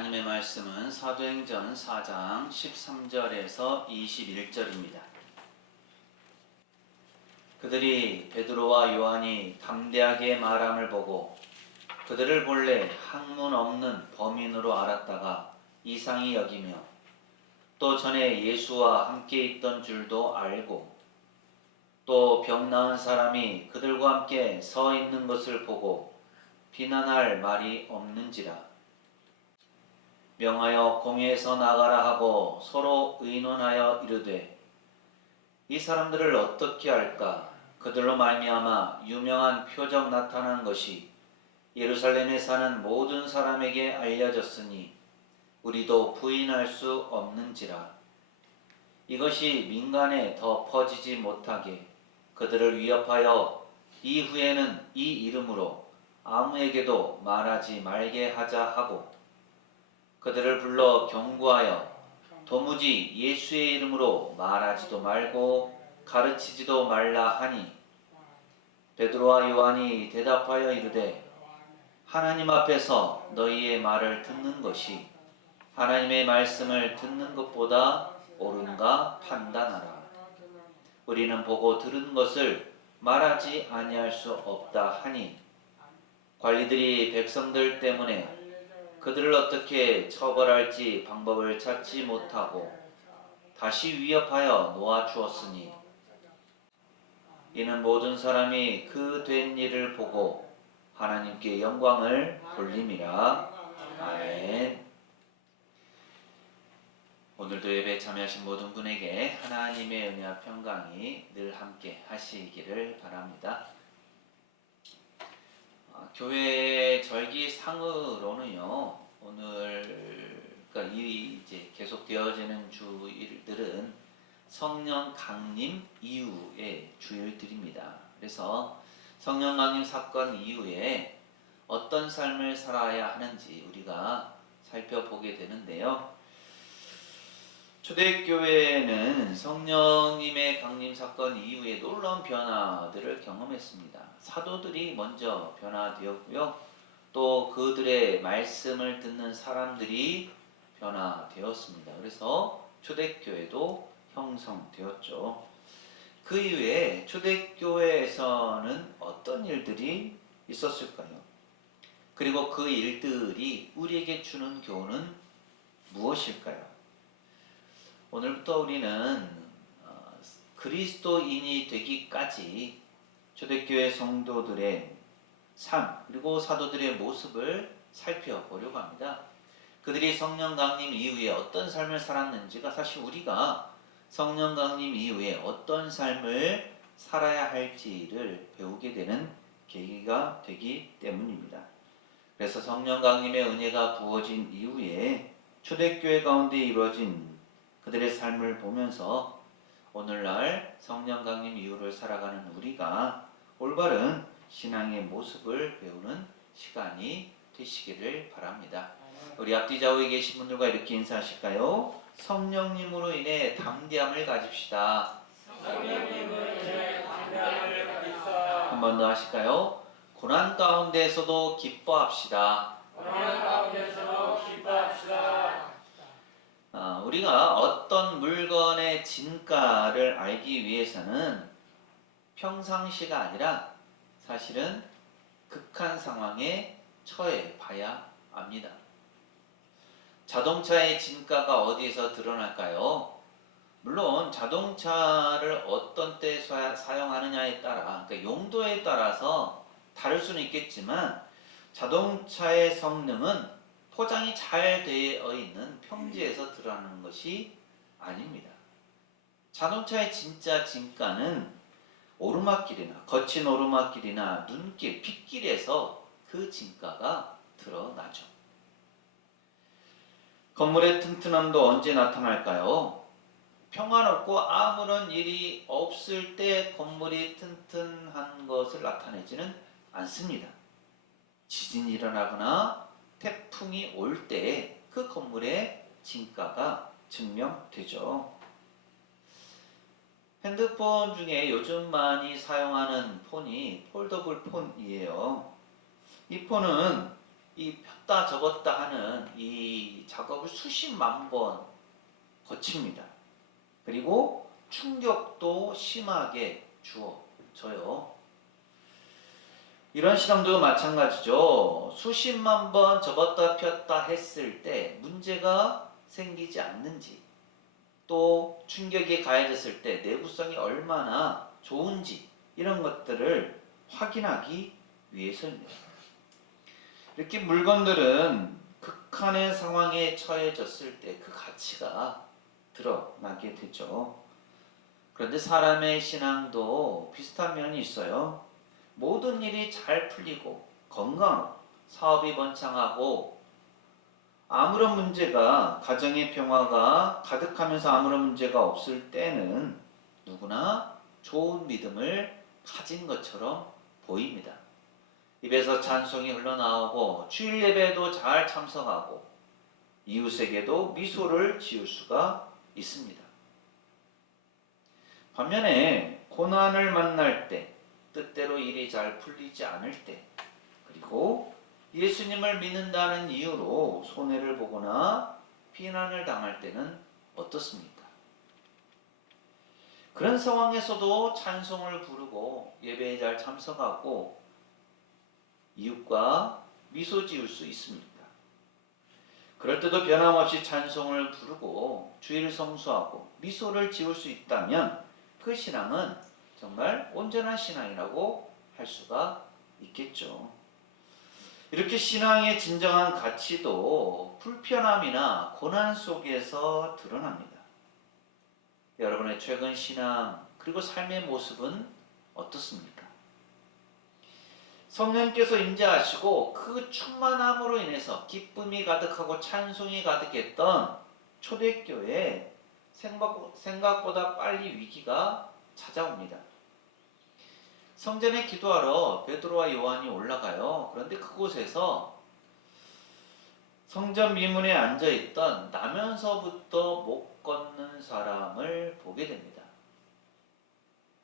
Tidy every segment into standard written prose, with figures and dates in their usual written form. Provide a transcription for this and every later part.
하나님의 말씀은 사도행전 4장 13절에서 21절입니다. 그들이 베드로와 요한이 담대하게 말함을 보고 그들을 본래 학문 없는 범인으로 알았다가 이상히 여기며 또 전에 예수와 함께 있던 줄도 알고 또 병 나은 사람이 그들과 함께 서 있는 것을 보고 비난할 말이 없는지라. 명하여 공회에서 나가라 하고 서로 의논하여 이르되 이 사람들을 어떻게 할까? 그들로 말미암아 유명한 표적 나타난 것이 예루살렘에 사는 모든 사람에게 알려졌으니 우리도 부인할 수 없는지라. 이것이 민간에 더 퍼지지 못하게 그들을 위협하여 이후에는 이 이름으로 아무에게도 말하지 말게 하자 하고 그들을 불러 경고하여 도무지 예수의 이름으로 말하지도 말고 가르치지도 말라 하니 베드로와 요한이 대답하여 이르되 하나님 앞에서 너희의 말을 듣는 것이 하나님의 말씀을 듣는 것보다 옳은가 판단하라. 우리는 보고 들은 것을 말하지 아니할 수 없다 하니 관리들이 백성들 때문에 그들을 어떻게 처벌할지 방법을 찾지 못하고 다시 위협하여 놓아주었으니 이는 모든 사람이 그 된 일을 보고 하나님께 영광을 돌림이라. 아멘. 오늘도 예배에 참여하신 모든 분에게 하나님의 은혜와 평강이 늘 함께 하시기를 바랍니다. 교회 절기상으로는요, 오늘, 그러니까 이제 계속 되어지는 주일들은 성령 강림 이후의 주일들입니다. 그래서 성령 강림 사건 이후에 어떤 삶을 살아야 하는지 우리가 살펴보게 되는데요. 초대교회는 성령님의 강림 사건 이후에 놀라운 변화들을 경험했습니다. 사도들이 먼저 변화되었고요. 또 그들의 말씀을 듣는 사람들이 변화되었습니다. 그래서 초대교회도 형성되었죠. 그 이후에 초대교회에서는 어떤 일들이 있었을까요? 그리고 그 일들이 우리에게 주는 교훈은 무엇일까요? 오늘부터 우리는 그리스도인이 되기까지 초대교회 성도들의 삶 그리고 사도들의 모습을 살펴보려고 합니다. 그들이 성령 강림 이후에 어떤 삶을 살았는지가 사실 우리가 성령 강림 이후에 어떤 삶을 살아야 할지를 배우게 되는 계기가 되기 때문입니다. 그래서 성령 강림의 은혜가 부어진 이후에 초대교회 가운데 이루어진 그들의 삶을 보면서 오늘날 성령 강림 이후를 살아가는 우리가 올바른 신앙의 모습을 배우는 시간이 되시기를 바랍니다. 우리 앞뒤 좌우에 계신 분들과 이렇게 인사하실까요? 성령님으로 인해 담대함을 가집시다. 성령님으로 인해 담대함을 가집시다. 한 번 더 하실까요? 고난 가운데서도 기뻐합시다. 고난 가운데서도 기뻐합시다. 우리가 어떤 물건의 진가를 알기 위해서는 평상시가 아니라 사실은 극한 상황에 처해 봐야 합니다. 자동차의 진가가 어디에서 드러날까요? 물론 자동차를 어떤 때 사용하느냐에 따라, 그러니까 용도에 따라서 다를 수는 있겠지만 자동차의 성능은 포장이 잘 되어 있는 평지에서 드러나는 것이 아닙니다. 자동차의 진짜 진가는 오르막길이나 거친 오르막길이나 눈길, 핏길에서 그 진가가 드러나죠. 건물의 튼튼함도 언제 나타날까요? 평화롭고 아무런 일이 없을 때 건물이 튼튼한 것을 나타내지는 않습니다. 지진이 일어나거나 태풍이 올 때 그 건물의 진가가 증명되죠. 핸드폰 중에 요즘 많이 사용하는 폰이 폴더블 폰이에요. 이 폰은 이 폈다 접었다 하는 이 작업을 수십만 번 거칩니다. 그리고 충격도 심하게 주어져요. 이런 신앙도 마찬가지죠. 수십만 번 접었다 폈다 했을 때 문제가 생기지 않는지, 또 충격이 가해졌을 때 내구성이 얼마나 좋은지, 이런 것들을 확인하기 위해서입니다. 이렇게 물건들은 극한의 상황에 처해졌을 때 그 가치가 드러나게 되죠. 그런데 사람의 신앙도 비슷한 면이 있어요. 모든 일이 잘 풀리고 건강하고 사업이 번창하고 아무런 문제가, 가정의 평화가 가득하면서 아무런 문제가 없을 때는 누구나 좋은 믿음을 가진 것처럼 보입니다. 입에서 찬송이 흘러나오고 주일 예배에도 잘 참석하고 이웃에게도 미소를 지을 수가 있습니다. 반면에 고난을 만날 때, 뜻대로 일이 잘 풀리지 않을 때, 그리고 예수님을 믿는다는 이유로 손해를 보거나 비난을 당할 때는 어떻습니까? 그런 상황에서도 찬송을 부르고 예배에 잘 참석하고 이웃과 미소 지을 수 있습니까? 그럴 때도 변함없이 찬송을 부르고 주일을 성수하고 미소를 지을 수 있다면 그 신앙은 정말 온전한 신앙이라고 할 수가 있겠죠. 이렇게 신앙의 진정한 가치도 불편함이나 고난 속에서 드러납니다. 여러분의 최근 신앙 그리고 삶의 모습은 어떻습니까? 성령께서 임재하시고 그 충만함으로 인해서 기쁨이 가득하고 찬송이 가득했던 초대교회에 생각보다 빨리 위기가 찾아옵니다. 성전에 기도하러 베드로와 요한이 올라가요. 그런데 그곳에서 성전 미문에 앉아있던 나면서부터 못 걷는 사람을 보게 됩니다.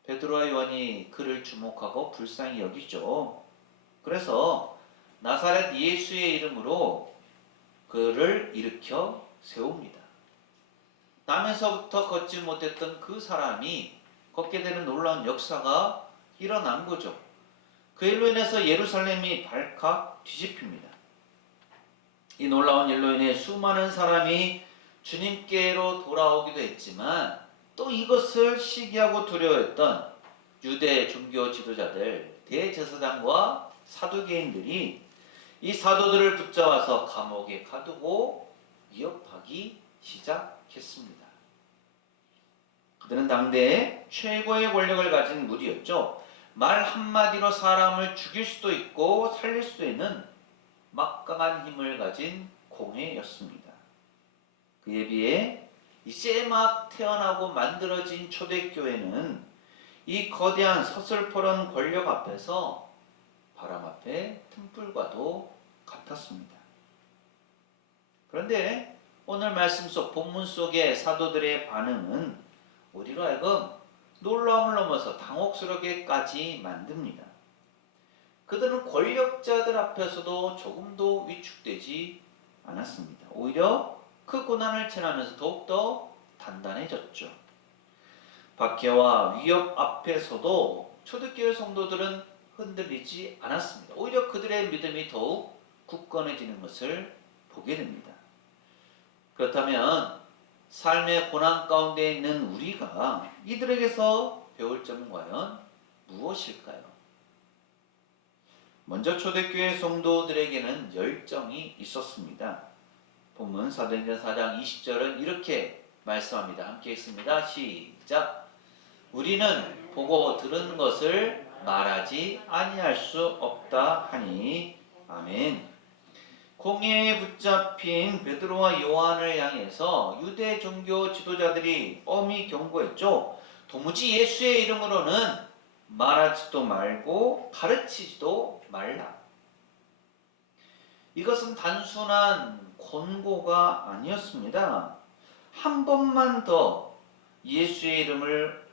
베드로와 요한이 그를 주목하고 불쌍히 여기죠. 그래서 나사렛 예수의 이름으로 그를 일으켜 세웁니다. 나면서부터 걷지 못했던 그 사람이 걷게 되는 놀라운 역사가 일어난 거죠. 그 일로 인해서 예루살렘이 발칵 뒤집힙니다. 이 놀라운 일로 인해 수많은 사람이 주님께로 돌아오기도 했지만 또 이것을 시기하고 두려워했던 유대 종교 지도자들, 대제사장과 사두개인들이 이 사도들을 붙잡아서 감옥에 가두고 위협하기 시작했습니다. 그들은 당대의 최고의 권력을 가진 무리였죠. 말 한마디로 사람을 죽일 수도 있고 살릴 수도 있는 막강한 힘을 가진 공회였습니다. 그에 비해 이제 막 태어나고 만들어진 초대교회는 이 거대한 서슬퍼런 권력 앞에서 바람 앞에 틈불과도 같았습니다. 그런데 오늘 말씀 속 본문 속의 사도들의 반응은 우리로 하여금 놀라움을 넘어서 당혹스럽게까지 만듭니다. 그들은 권력자들 앞에서도 조금도 위축되지 않았습니다. 오히려 그 고난을 지나면서 더욱더 단단해졌죠. 박해와 위협 앞에서도 초대교회 성도들은 흔들리지 않았습니다. 오히려 그들의 믿음이 더욱 굳건해지는 것을 보게 됩니다. 그렇다면 삶의 고난 가운데 있는 우리가 이들에게서 배울 점은 과연 무엇일까요? 먼저 초대교회 성도들에게는 열정이 있었습니다. 본문 사도행전 4장 20절은 이렇게 말씀합니다. 함께 읽습니다. 시작. 우리는 보고 들은 것을 말하지 아니할 수 없다 하니 아멘. 공회에 붙잡힌 베드로와 요한을 향해서 유대 종교 지도자들이 엄히 경고했죠. 도무지 예수의 이름으로는 말하지도 말고 가르치지도 말라. 이것은 단순한 권고가 아니었습니다. 한 번만 더 예수의 이름을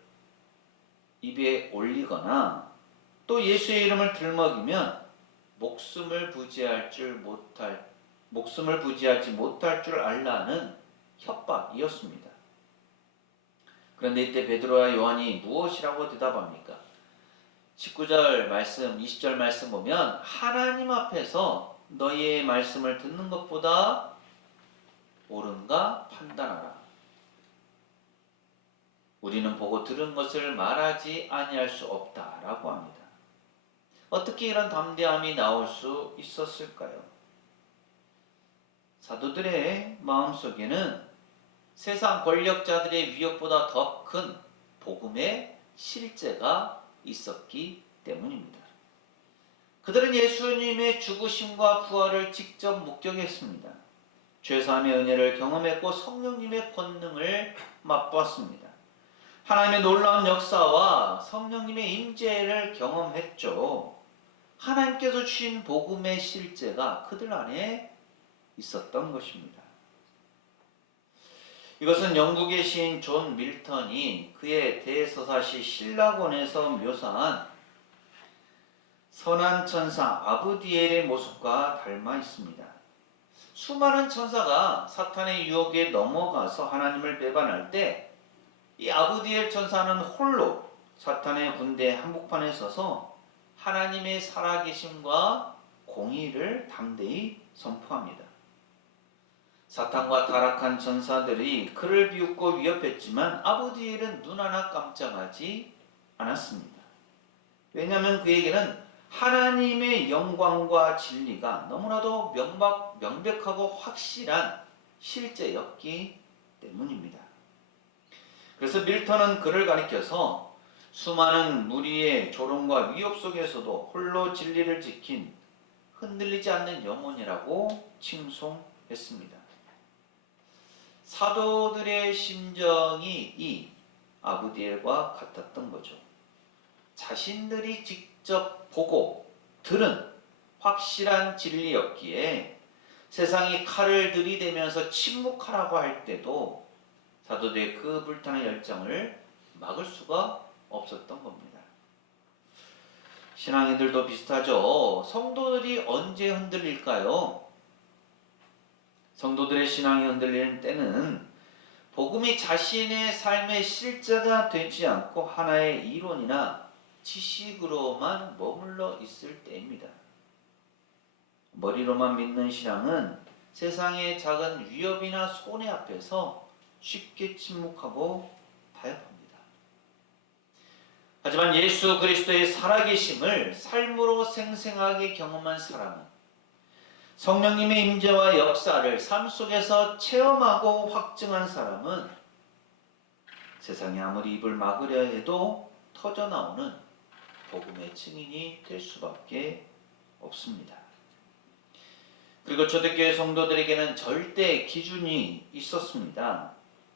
입에 올리거나 또 예수의 이름을 들먹이면 목숨을 부지하지 못할 줄 알라는 협박이었습니다. 그런데 이때 베드로와 요한이 무엇이라고 대답합니까? 19절 말씀, 20절 말씀 보면 하나님 앞에서 너희의 말씀을 듣는 것보다 옳은가 판단하라. 우리는 보고 들은 것을 말하지 아니할 수 없다라고 합니다. 어떻게 이런 담대함이 나올 수 있었을까요? 사도들의 마음속에는 세상 권력자들의 위협보다 더 큰 복음의 실제가 있었기 때문입니다. 그들은 예수님의 죽으심과 부활을 직접 목격했습니다. 죄사함의 은혜를 경험했고 성령님의 권능을 맛보았습니다. 하나님의 놀라운 역사와 성령님의 임재를 경험했죠. 하나님께서 주신 복음의 실제가 그들 안에 있었던 것입니다. 이것은 영국의 시인 존 밀턴이 그의 대서사시 신라곤에서 묘사한 선한 천사 아브디엘의 모습과 닮아 있습니다. 수많은 천사가 사탄의 유혹에 넘어가서 하나님을 배반할 때 이 아브디엘 천사는 홀로 사탄의 군대 한복판에 서서 하나님의 살아계심과 공의를 담대히 선포합니다. 사탄과 타락한 천사들이 그를 비웃고 위협했지만 아브디엘은 눈 하나 깜짝하지 않았습니다. 왜냐하면 그에게는 하나님의 영광과 진리가 너무나도 명백하고 확실한 실제였기 때문입니다. 그래서 밀턴은 그를 가리켜서 수많은 무리의 조롱과 위협 속에서도 홀로 진리를 지킨 흔들리지 않는 영혼이라고 칭송했습니다. 사도들의 심정이 이 아브디엘과 같았던 거죠. 자신들이 직접 보고 들은 확실한 진리였기에 세상이 칼을 들이대면서 침묵하라고 할 때도 사도들의 그 불타는 열정을 막을 수가 없었던 겁니다. 신앙인들도 비슷하죠. 성도들이 언제 흔들릴까요? 성도들의 신앙이 흔들리는 때는 복음이 자신의 삶의 실제가 되지 않고 하나의 이론이나 지식으로만 머물러 있을 때입니다. 머리로만 믿는 신앙은 세상의 작은 위협이나 손해 앞에서 쉽게 침묵하고 타협합니다. 하지만 예수 그리스도의 살아계심을 삶으로 생생하게 경험한 사람은 성령님의 임재와 역사를 삶 속에서 체험하고 확증한 사람은 세상이 아무리 입을 막으려 해도 터져나오는 복음의 증인이 될 수밖에 없습니다. 그리고 초대교회 성도들에게는 절대 기준이 있었습니다.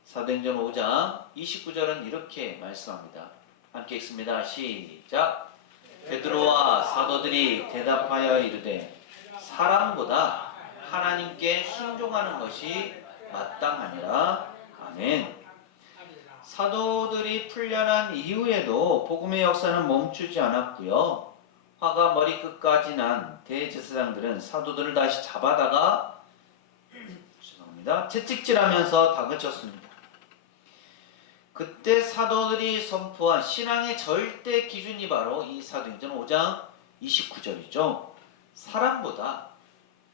사도행전 5장 29절은 이렇게 말씀합니다. 함께 읽습니다. 시작. 베드로와 사도들이 대답하여 이르되 사람보다 하나님께 순종하는 것이 마땅하니라. 아멘. 사도들이 풀려난 이후에도 복음의 역사는 멈추지 않았고요. 화가 머리끝까지 난 대제사장들은 사도들을 다시 잡아다가 채찍질하면서 다그쳤습니다. 그때 사도들이 선포한 신앙의 절대 기준이 바로 이 사도행전 5장 29절이죠. 사람보다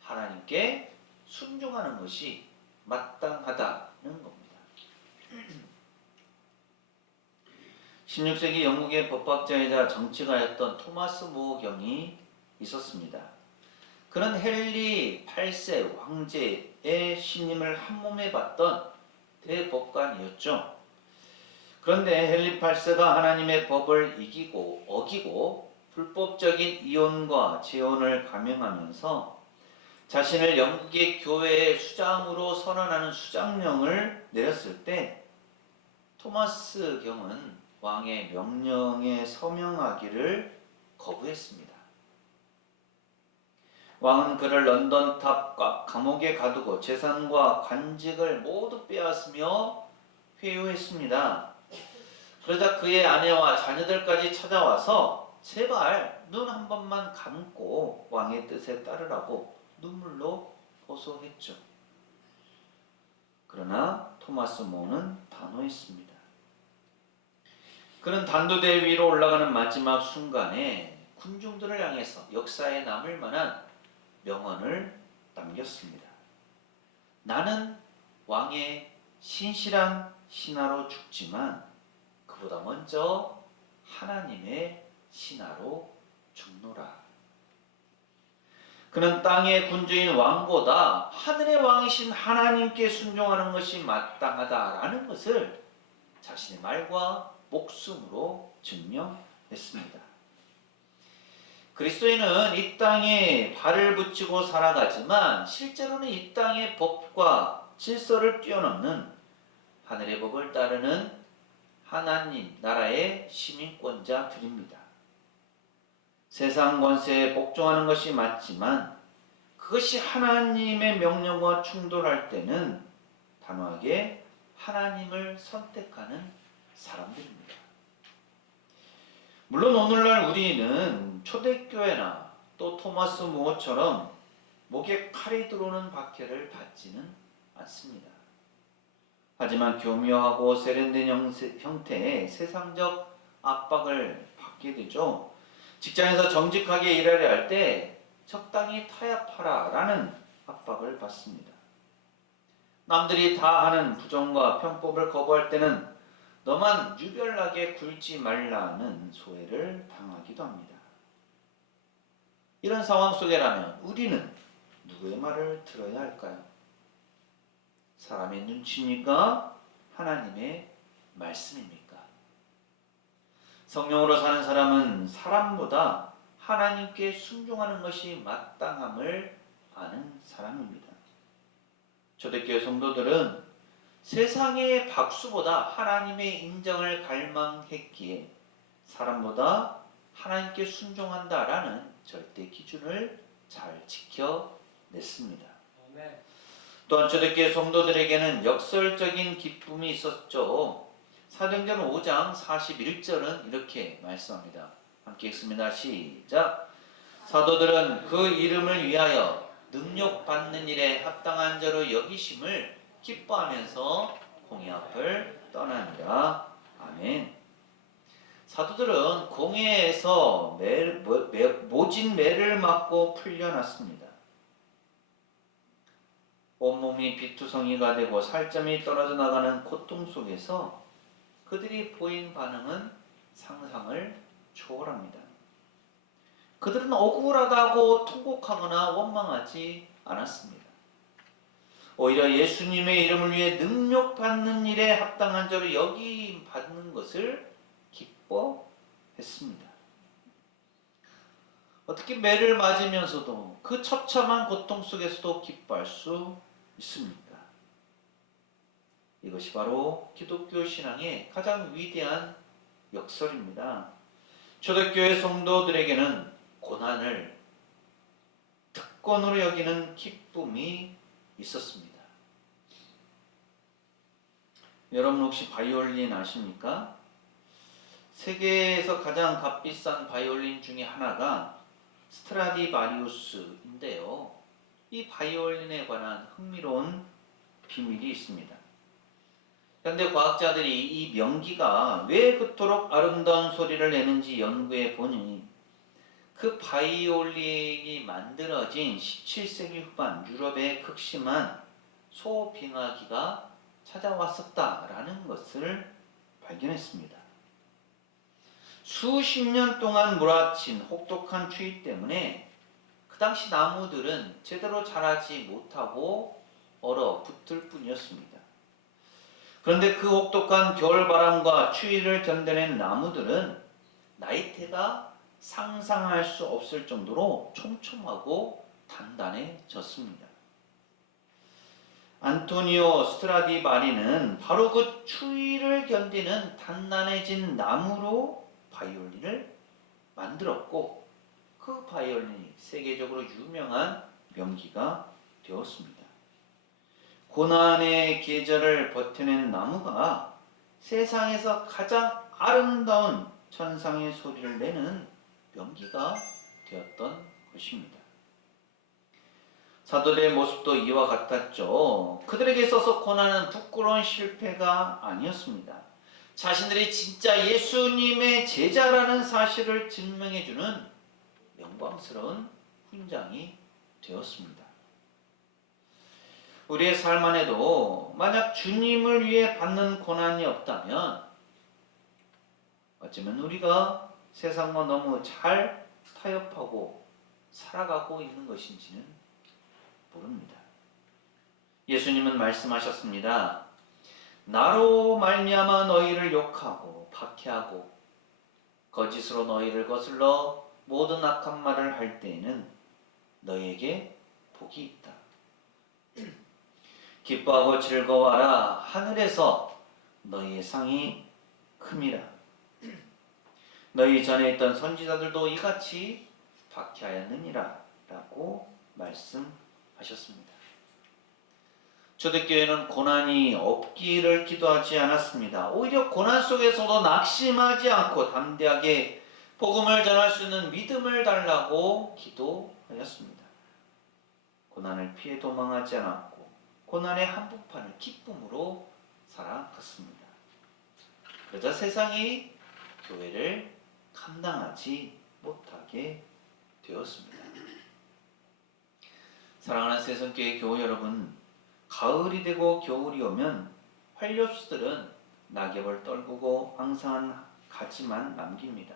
하나님께 순종하는 것이 마땅하다는 겁니다. 16세기 영국의 법학자이자 정치가였던 토마스 모 경이 있었습니다. 그는 헨리 8세 황제의 신임을 한몸에 받던 대법관이었죠. 그런데 헨리 8세가 하나님의 법을 어기고 불법적인 이혼과 재혼을 감행하면서 자신을 영국의 교회의 수장으로 선언하는 수장령을 내렸을 때 토마스 경은 왕의 명령에 서명하기를 거부했습니다. 왕은 그를 런던 탑 감옥에 가두고 재산과 관직을 모두 빼앗으며 회유했습니다. 그러자 그의 아내와 자녀들까지 찾아와서 제발 눈 한 번만 감고 왕의 뜻에 따르라고 눈물로 호소했죠. 그러나 토마스 모는 단호했습니다. 그는 단도대 위로 올라가는 마지막 순간에 군중들을 향해서 역사에 남을 만한 명언을 남겼습니다. 나는 왕의 신실한 신하로 죽지만 그보다 먼저 하나님의 신하로 죽노라. 그는 땅의 군주인 왕보다 하늘의 왕이신 하나님께 순종하는 것이 마땅하다라는 것을 자신의 말과 목숨으로 증명했습니다. 그리스도인은 이 땅에 발을 붙이고 살아가지만 실제로는 이 땅의 법과 질서를 뛰어넘는 하늘의 법을 따르는 하나님 나라의 시민권자들입니다. 세상 권세에 복종하는 것이 맞지만 그것이 하나님의 명령과 충돌할 때는 단호하게 하나님을 선택하는 사람들입니다. 물론 오늘날 우리는 초대교회나 또 토마스 모어처럼 목에 칼이 들어오는 박해를 받지는 않습니다. 하지만 교묘하고 세련된 형태의 세상적 압박을 받게 되죠. 직장에서 정직하게 일하려 할 때 적당히 타협하라 라는 압박을 받습니다. 남들이 다 하는 부정과 편법을 거부할 때는 너만 유별나게 굴지 말라는 소회를 당하기도 합니다. 이런 상황 속에라면 우리는 누구의 말을 들어야 할까요? 사람의 눈치입니까? 하나님의 말씀입니까? 성령으로 사는 사람은 사람보다 하나님께 순종하는 것이 마땅함을 아는 사람입니다. 초대교회 성도들은 세상의 박수보다 하나님의 인정을 갈망했기에 사람보다 하나님께 순종한다라는 절대 기준을 잘 지켜냈습니다. 또한 초대교회 성도들에게는 역설적인 기쁨이 있었죠. 사도행전 5장 41절은 이렇게 말씀합니다. 함께 읽습니다. 시작. 사도들은 그 이름을 위하여 능력받는 일에 합당한 자로 여기심을 기뻐하면서 공회 앞을 떠나니라. 아멘. 사도들은 공회에서 모진 매를 맞고 풀려났습니다. 온몸이 비투성이가 되고 살점이 떨어져 나가는 고통 속에서 그들이 보인 반응은 상상을 초월합니다. 그들은 억울하다고 통곡하거나 원망하지 않았습니다. 오히려 예수님의 이름을 위해 능력받는 일에 합당한 자로 여김 받는 것을 기뻐했습니다. 어떻게 매를 맞으면서도 그 처참한 고통 속에서도 기뻐할 수 있습니까? 이것이 바로 기독교 신앙의 가장 위대한 역설입니다. 초대교회 성도들에게는 고난을 특권으로 여기는 기쁨이 있었습니다. 여러분 혹시 바이올린 아십니까? 세계에서 가장 값비싼 바이올린 중에 하나가 스트라디바리우스인데요. 이 바이올린에 관한 흥미로운 비밀이 있습니다. 현대 과학자들이 이 명기가 왜 그토록 아름다운 소리를 내는지 연구해 보니 그 바이올린이 만들어진 17세기 후반 유럽에 극심한 소빙하기가 찾아왔었다라는 것을 발견했습니다. 수십 년 동안 몰아친 혹독한 추위 때문에 그 당시 나무들은 제대로 자라지 못하고 얼어붙을 뿐이었습니다. 그런데 그 혹독한 겨울바람과 추위를 견뎌낸 나무들은 나이테가 상상할 수 없을 정도로 촘촘하고 단단해졌습니다. 안토니오 스트라디바리는 바로 그 추위를 견디는 단단해진 나무로 바이올린을 만들었고 그 바이올린이 세계적으로 유명한 명기가 되었습니다. 고난의 계절을 버텨낸 나무가 세상에서 가장 아름다운 천상의 소리를 내는 명기가 되었던 것입니다. 사도들의 모습도 이와 같았죠. 그들에게 있어서 고난은 부끄러운 실패가 아니었습니다. 자신들이 진짜 예수님의 제자라는 사실을 증명해주는 영광스러운 훈장이 되었습니다. 우리의 삶 안에도 만약 주님을 위해 받는 고난이 없다면 어쩌면 우리가 세상과 너무 잘 타협하고 살아가고 있는 것인지는 모릅니다. 예수님은 말씀하셨습니다. 나로 말미암아 너희를 욕하고 박해하고 거짓으로 너희를 거슬러 모든 악한 말을 할 때에는 너희에게 복이 있다. 기뻐하고 즐거워하라. 하늘에서 너희의 상이 큼이라. 너희 전에 있던 선지자들도 이같이 박해하였느니라 라고 말씀하셨습니다. 초대교회는 고난이 없기를 기도하지 않았습니다. 오히려 고난 속에서도 낙심하지 않고 담대하게 복음을 전할 수 있는 믿음을 달라고 기도하였습니다. 고난을 피해 도망하지 않았고 고난의 한복판을 기쁨으로 살아갔습니다. 그러자 세상이 교회를 감당하지 못하게 되었습니다. 사랑하는 새성교회 교우 여러분, 가을이 되고 겨울이 오면 활렵수들은 낙엽을 떨구고 앙상한 가지만 남깁니다.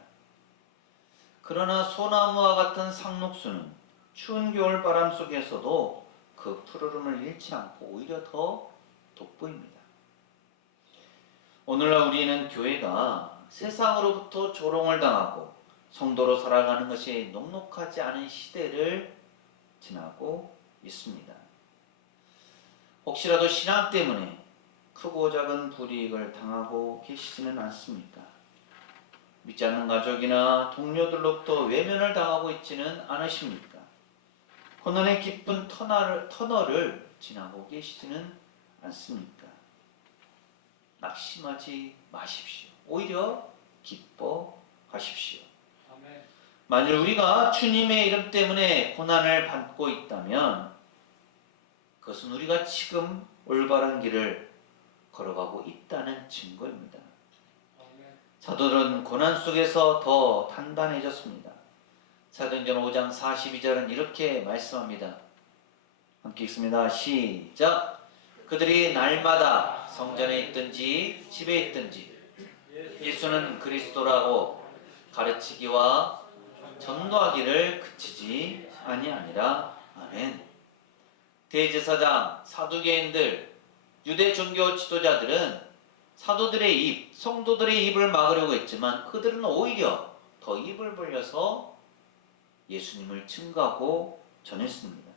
그러나 소나무와 같은 상록수는 추운 겨울바람 속에서도 그 푸르름을 잃지 않고 오히려 더 돋보입니다. 오늘날 우리는 교회가 세상으로부터 조롱을 당하고 성도로 살아가는 것이 녹록하지 않은 시대를 지나고 있습니다. 혹시라도 신앙 때문에 크고 작은 불이익을 당하고 계시지는 않습니까? 믿지 않는 가족이나 동료들로부터 외면을 당하고 있지는 않으십니까? 고난의 깊은 터널을 지나고 계시지는 않습니까? 낙심하지 마십시오. 오히려 기뻐하십시오. 아멘. 만일 우리가 주님의 이름 때문에 고난을 받고 있다면 그것은 우리가 지금 올바른 길을 걸어가고 있다는 증거입니다. 아멘. 사도들은 고난 속에서 더 단단해졌습니다. 사도행전 5장 42절은 이렇게 말씀합니다. 함께 읽습니다. 시작! 그들이 날마다 성전에 있든지 집에 있든지 예수는 그리스도라고 가르치기와 전도하기를 그치지 아니하니라. 아멘. 대제사장, 사두개인들, 유대 종교 지도자들은 사도들의 입, 성도들의 입을 막으려고 했지만 그들은 오히려 더 입을 벌려서 예수님을 증거하고 전했습니다.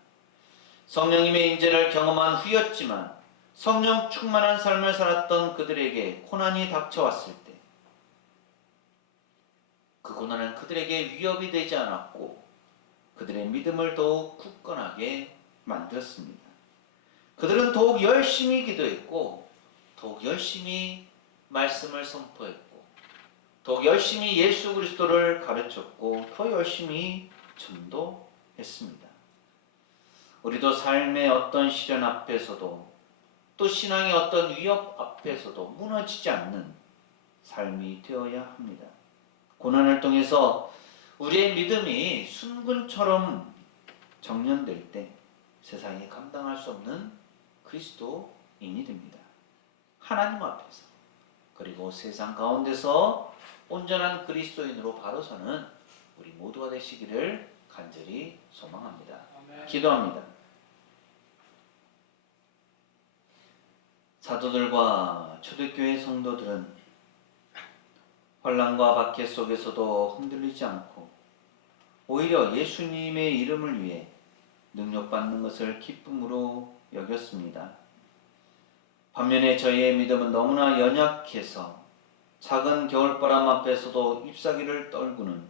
성령님의 인재를 경험한 후였지만 성령 충만한 삶을 살았던 그들에게 고난이 닥쳐왔을 때 그 고난은 그들에게 위협이 되지 않았고 그들의 믿음을 더욱 굳건하게 만들었습니다. 그들은 더욱 열심히 기도했고 더욱 열심히 말씀을 선포했고 더욱 열심히 예수 그리스도를 가르쳤고 더 열심히 전도했습니다. 우리도 삶의 어떤 시련 앞에서도 또 신앙의 어떤 위협 앞에서도 무너지지 않는 삶이 되어야 합니다. 고난을 통해서 우리의 믿음이 순금처럼 정련될 때 세상이 감당할 수 없는 그리스도인이 됩니다. 하나님 앞에서 그리고 세상 가운데서 온전한 그리스도인으로 바로 서는 우리 모두가 되시기를 간절히 소망합니다. 아멘. 기도합니다. 사도들과 초대교회 성도들은 환난과 박해 속에서도 흔들리지 않고 오히려 예수님의 이름을 위해 능력받는 것을 기쁨으로 여겼습니다. 반면에 저희의 믿음은 너무나 연약해서 작은 겨울바람 앞에서도 잎사귀를 떨구는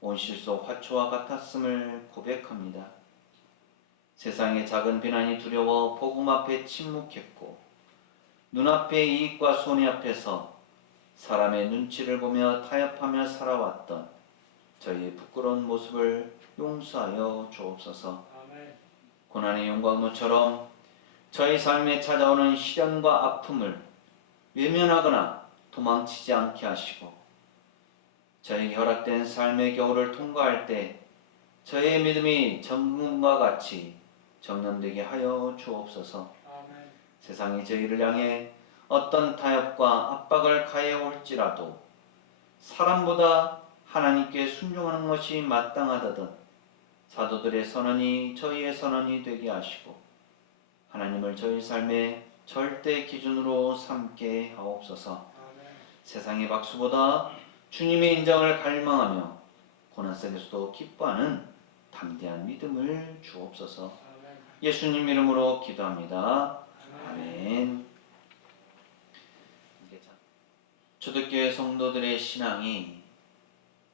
온실속 화초와 같았음을 고백합니다. 세상의 작은 비난이 두려워 복음 앞에 침묵했고 눈앞의 이익과 손해 앞에서 사람의 눈치를 보며 타협하며 살아왔던 저희의 부끄러운 모습을 용서하여 주옵소서. 아멘. 고난의 용광로처럼 저희 삶에 찾아오는 시련과 아픔을 외면하거나 도망치지 않게 하시고 저희 허락된 삶의 겨울을 통과할 때 저희의 믿음이 정금과 같이 정련되게 하여 주옵소서. 아멘. 세상이 저희를 향해 어떤 타협과 압박을 가해올지라도 사람보다 하나님께 순종하는 것이 마땅하다던 사도들의 선언이 저희의 선언이 되게 하시고 하나님을 저희 삶의 절대 기준으로 삼게 하옵소서. 아멘. 세상의 박수보다 주님의 인정을 갈망하며 고난 속에서도 기뻐하는 담대한 믿음을 주옵소서. 아멘. 예수님 이름으로 기도합니다. 아멘. 초대교회 성도들의 신앙이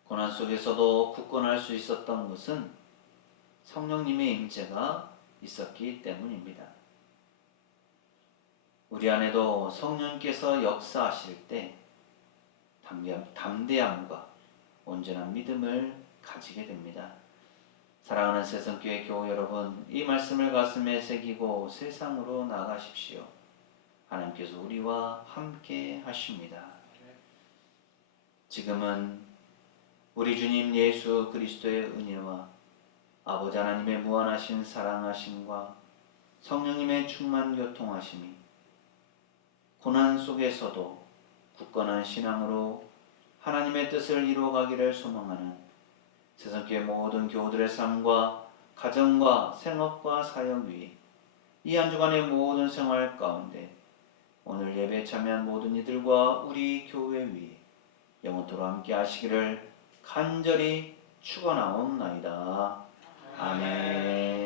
고난 속에서도 굳건할 수 있었던 것은 성령님의 임재가 있었기 때문입니다. 우리 안에도 성령께서 역사하실 때 담대함과 온전한 믿음을 가지게 됩니다. 사랑하는 새성교회 교우 여러분, 이 말씀을 가슴에 새기고 세상으로 나가십시오. 하나님께서 우리와 함께 하십니다. 지금은 우리 주님 예수 그리스도의 은혜와 아버지 하나님의 무한하신 사랑하심과 성령님의 충만 교통하심이 고난 속에서도 굳건한 신앙으로 하나님의 뜻을 이루어가기를 소망하는 새성교회 모든 교우들의 삶과 가정과 생업과 사역 위에 이 한 주간의 모든 생활 가운데 오늘 예배에 참여한 모든 이들과 우리 교회 위에 영원토록 함께 하시기를 간절히 축원하옵나이다. 아멘.